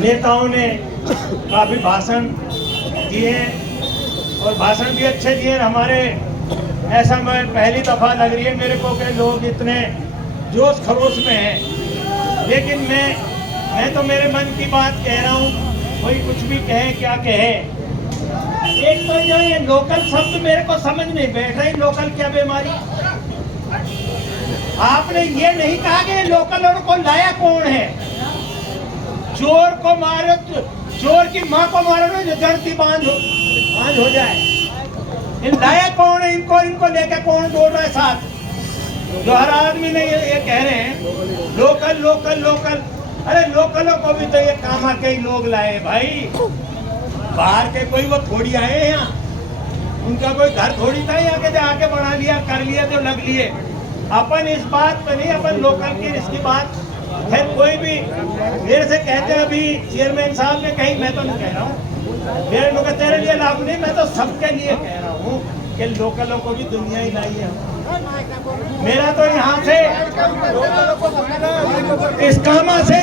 नेताओं ने काफ़ी भाषण दिए और भाषण भी अच्छे दिए। हमारे ऐसा मैं पहली दफ़ा लग रही है मेरे को कि लोग इतने जोश खरोश में हैं। लेकिन मैं तो मेरे मन की बात कह रहा हूँ, कोई कुछ भी कहे क्या कहे। एक तो ये लोकल शब्द मेरे को समझ नहीं बैठ रही, लोकल क्या बीमारी। आपने ये नहीं कहा कि लोकलों को लाया कौन है। चोर को मारो, चोर की माँ को मारो ना, जो जड़ती बांझ हो जाए। इन लाया कौन है, इनको लेकर कौन दौड़ रहा है साथ। जो हर आदमी ने ये कह रहे हैं लोकल लोकल लोकल। अरे लोकलों को भी तो ये कामा के ही लोग लाए भाई। बाहर के कोई वो थोड़ी आए हैं यहाँ, उनका कोई घर थोड़ी था यहाँ के जाके बना लिया, कर लिया, जो लग लिए। अपन इस बात पे नहीं, अपन लोकल की इसकी बात है। कोई भी मेरे से कहते हैं, अभी चेयरमैन साहब ने कही, मैं तो नहीं कह रहा हूँ मेरे लोग तेरे लिए लागू नहीं, मैं तो सबके लिए कह रहा हूँ कि लोकलों को भी दुनिया ही लाई है। मेरा तो यहाँ से इस कामा से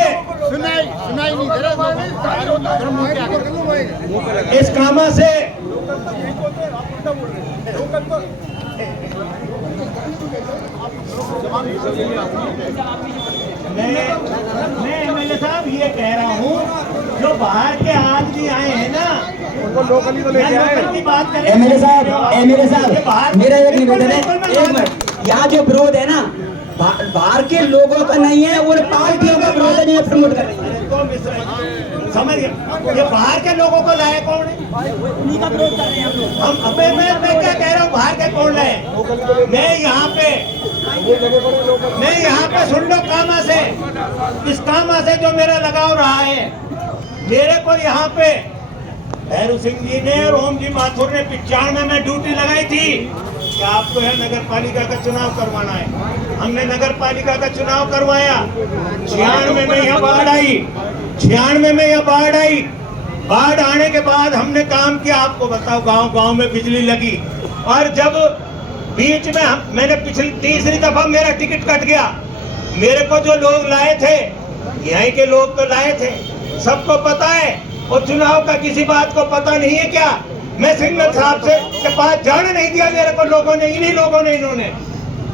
इस कामा से मैं एमएलए साहब ये कह रहा हूँ, जो बाहर के आदमी आए हैं ना, उनको लोकली तो लेके आए। एमएलए साहब मेरा एक निवेदन है, एक मिनट। यहाँ जो विरोध है ना, बाहर के लोगों का नहीं है, वो पार्टियों का विरोध है, प्रमोट कर रही है। समझ गए, ये बाहर के लोगों को लाए कौन है, उन्हीं का विरोध कर रहे हैं हम। मैं क्या कह रहा हूँ, बाहर के कौन लाए। मैं यहाँ पे सुन लो कामा से, इस कामा से जो मेरा लगाव रहा है, मेरे को यहाँ पे भैरू सिंह जी ने और ओम जी माथुर ने 95 में ड्यूटी लगाई थी कि आपको है नगर पालिका का चुनाव करवाना है। हमने नगर पालिका का चुनाव करवाया। 96 में यह बाढ़ आई, 96 में यह बाढ़ आई। बाढ़ आने के बाद हमने काम किया, आपको बताओ गांव गांव में बिजली लगी। और जब बीच में मैंने पिछली तीसरी दफा मेरा टिकट कट गया, मेरे को जो लोग लाए थे, यहीं के लोग तो लाए थे, सबको पता है। और चुनाव का किसी बात को पता नहीं है क्या। मैं सिंगल साहब से के पास जाने नहीं दिया मेरे को लोगों ने, इन्हीं लोगों ने, इन्होंने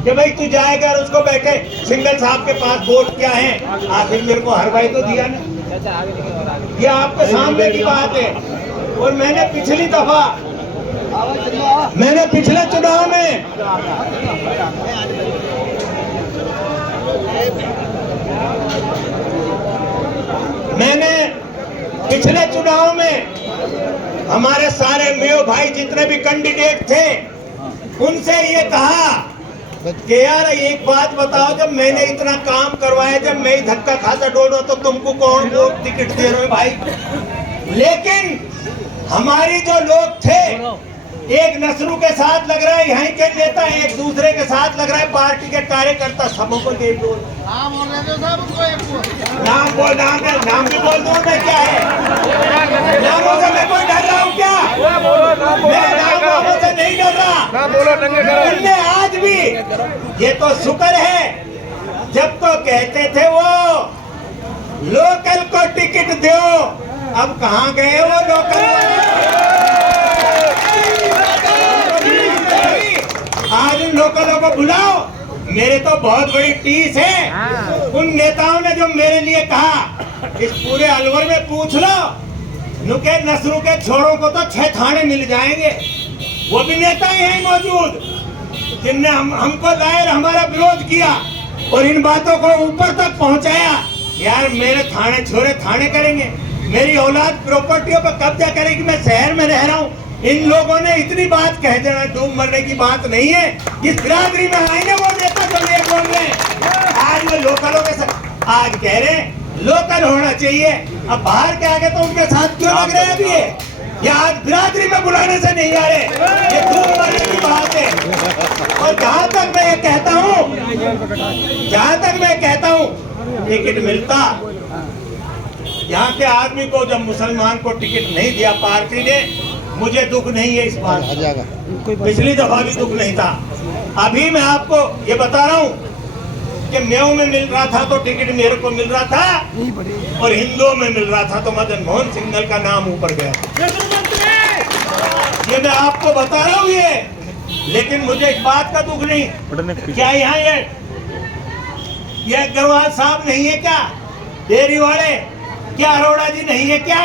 कि भाई तू जाएगा और उसको बैठे सिंगल साहब के पास वोट क्या है। आखिर मेरे को हर भाई तो दिया ना, ये आपके सामने की बात है। और मैंने पिछले चुनाव में हमारे सारे मेयो भाई जितने भी कैंडिडेट थे, उनसे ये कहा कि यार एक बात बताओ, जब मैंने इतना काम करवाया, जब मैं धक्का खाता डोलो, तो तुमको कौन वोट टिकट दे रहे हो भाई। लेकिन हमारी जो लोग थे, एक नसरू के साथ लग रहा है, यहाँ के नेता एक दूसरे के साथ लग रहा है, पार्टी के कार्यकर्ता सबको दे दो। नाम भी बोल दूं मैं, क्या है नामों से मैं कोई डर रहा हूँ क्या? मैं नामों से नहीं डर रहा। आज भी ये तो शुक्र है, जब तो कहते थे वो लोकल को टिकट दो, अब कहाँ गए वो लोकल। आज उन लोकलों को बुलाओ, मेरे तो बहुत बड़ी टीस है। उन नेताओं ने जो मेरे लिए कहा, इस पूरे अलवर में पूछ लो, नुके नसरू के छोरों को तो 6 थाने मिल जाएंगे। वो भी नेता ही हैं मौजूद, जिनने हमको लाए, हमारा विरोध किया और इन बातों को ऊपर तक पहुंचाया। यार मेरे थाने छोरे थाने करेंगे, मेरी औलाद प्रॉपर्टियों पर कब्जा करेगी, मैं शहर में रह रहा हूँ। इन लोगों ने इतनी बात कह देना डूब मरने की बात नहीं है। जिस बिरादरी में आएंगे वो नेता तो ये बोल रहे हैं। आज वो लोकलों के साथ आज कह रहे हैं लोकल होना चाहिए, अब बाहर के आगे तो उनके साथ क्यों लग रहे हैं। ये आज बिरादरी में बुलाने से नहीं आ रहे, ये डूब मरने की बात है। और जहाँ तक मैं कहता हूँ टिकट मिलता, यहाँ के आदमी को, जब मुसलमान को टिकट नहीं दिया पार्टी ने, मुझे दुख नहीं है इस बात, पिछली दफा भी दुख नहीं था। अभी मैं आपको ये बता रहा हूँ कि मेऊ में मिल रहा था तो टिकट मेरे को मिल रहा था और हिंदुओं में मिल रहा था तो मदन मोहन सिंघल का नाम ऊपर गया। ये मैं आपको बता रहा हूँ ये, लेकिन मुझे इस बात का दुख नहीं। क्या यहाँ ये अग्रवाल साहब नहीं है क्या, डेयरी वाले, क्या अरोड़ा जी नहीं है क्या?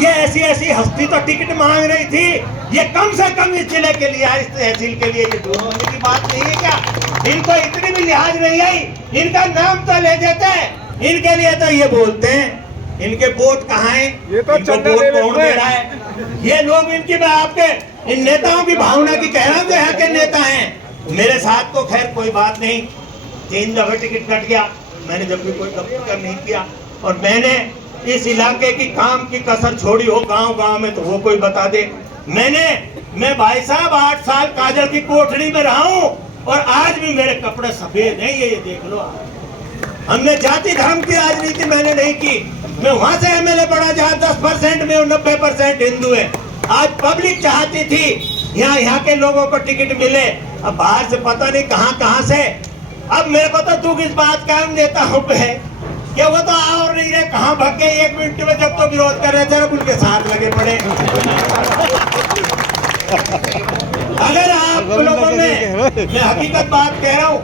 ये ऐसी ऐसी हस्ती तो टिकट मांग रही थी, ये कम से कम इस जिले के लिए, इस तहसील के लिए ये दूर होने की बात नहीं है क्या? इनको इतनी भी लिहाज नहीं आई, इनका नाम तो ले देते हैं, इनके लिए तो ये बोलते हैं। इनके वोट कहाँ है? ये तो इनको वोट कौन दे रहा है? ये लोग इनकी, मैं आपके इन नेताओं की भावना की कह रहा हूँ, यहाँ के नेता हैं। मेरे साथ तो खैर कोई बात नहीं, 3 दफे टिकट कट गया, मैंने जब भी कोई दफ्तर नहीं किया, और मैंने इस इलाके की काम की कसर छोड़ी हो गांव-गांव में तो वो कोई बता दे। मैं भाई साहब 8 साल काजल की कोठरी में रहा हूँ और आज भी मेरे कपड़े सफेद हैं, ये देख लो आप। हमने जाति धर्म की राजनीति मैंने नहीं की। मैं वहां से एमएलए बड़ा जहाँ 10% में 90% हिंदू है। आज पब्लिक चाहती थी यहाँ के लोगों को टिकट मिले, अब बाहर से पता नहीं कहाँ से। अब मेरे को तो दुख इस बात का नेता हूँ पे कि वो तो आ और नहीं रहे, कहाँ भाग गए 1 मिनट में, जब तो विरोध कर रहे थे उनके साथ लगे पड़े। अगर आप लोगों ने, मैं हकीकत बात कह रहा हूँ,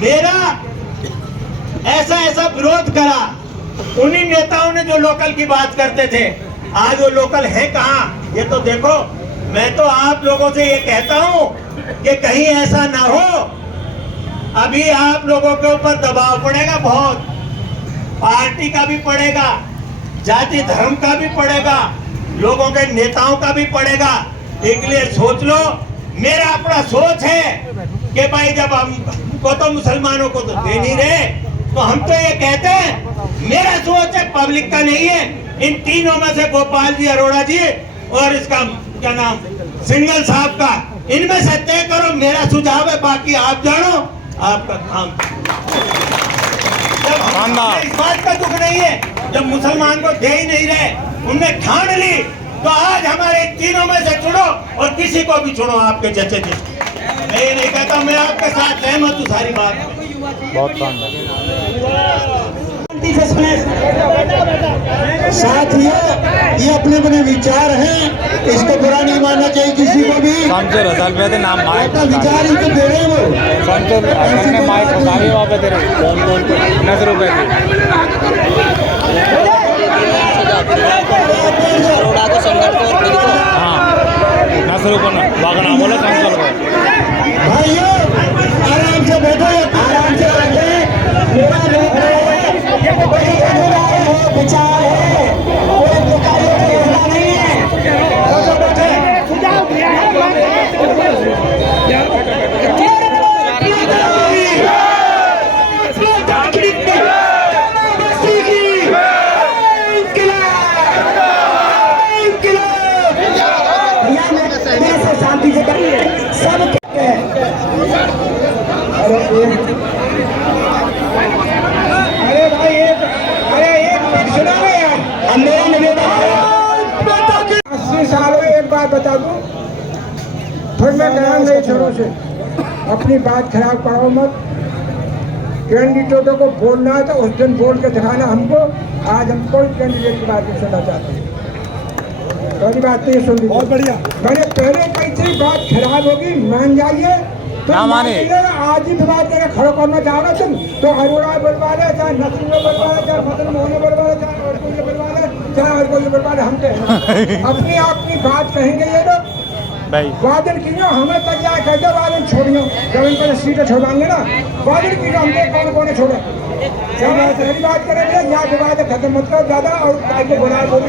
मेरा ऐसा विरोध करा उन्हीं नेताओं ने जो लोकल की बात करते थे। आज वो लोकल है कहाँ, ये तो देखो। मैं तो आप लोगों से ये कहता हूँ कि कहीं ऐसा ना हो, अभी आप लोगों के ऊपर दबाव पड़ेगा बहुत, पार्टी का भी पड़ेगा, जाति धर्म का भी पड़ेगा, लोगों के नेताओं का भी पड़ेगा। इसलिए सोच लो, मेरा अपना सोच है कि भाई जब हमको तो मुसलमानों को तो दे नहीं रहे, तो हम तो ये कहते हैं, मेरा सोच है पब्लिक का नहीं है, इन तीनों में से गोपाल जी, अरोड़ा जी और इसका क्या नाम सिंघल साहब का, इनमें से तय करो। मेरा सुझाव है, बाकी आप जानो, आपका काम। इस बात का दुख नहीं है, जब मुसलमान को दे ही नहीं रहे, उनने ठान ली, तो आज हमारे तीनों में से चुनो और किसी को भी चुनो आपके जचे जी। मैं ये नहीं कहता, मैं आपके साथ सहमत हूँ सारी बात में। बहुत शानदार। साथियों, ये अपने अपने विचार हैं, इसको बुरा नहीं मानना चाहिए किसी को भी। नाम अपना विचार ही तो दे रहे हैं वो। अरोड़ा को संगठन को भाइयों आराम से बैठो, आराम से बैठे। मेरा लोग है, विचार है, कोई प्रकार का नहीं है। शांति से करिए सब। अरे भाई एक सुना रहे यार, मेरा निवेदन 80 साल में एक बात बता दूं, फिर मैं गया नहीं छोरों से, अपनी बात खराब करो मत। कैंडिडेटों को बोलना है तो उस दिन बोल के दिखाना हमको। आज हम कोई कैंडिडेट की बात नहीं सुनना चाहते। पहली बात तो ये सुन ली, बहुत बढ़िया। मैंने पहले कही थी बात खराब होगी, मान जाइए तो ना माने। आज ही बात करके खड़ा करना चाहो ना तुम तो अरोड़ा बर्बाद है, चाहे नसीम बर्बाद है, चाहे मदन मोहन बर्बाद है, चाहे और कोई बर्बाद है, चाहे और कोई बर्बाद है। हम तो अपनी बात कहेंगे ये लोग। वादन कीजिए, हमें तैयार कर दो, वादन छोड़ियो। जब इन पर सीटें छोड़ाएंगे ना, वादन कीजिए, हम कौन छोड़े। पहली बात करेंगे, यहाँ विवाद खत्म मत करो ज्यादा, और बुरा बोल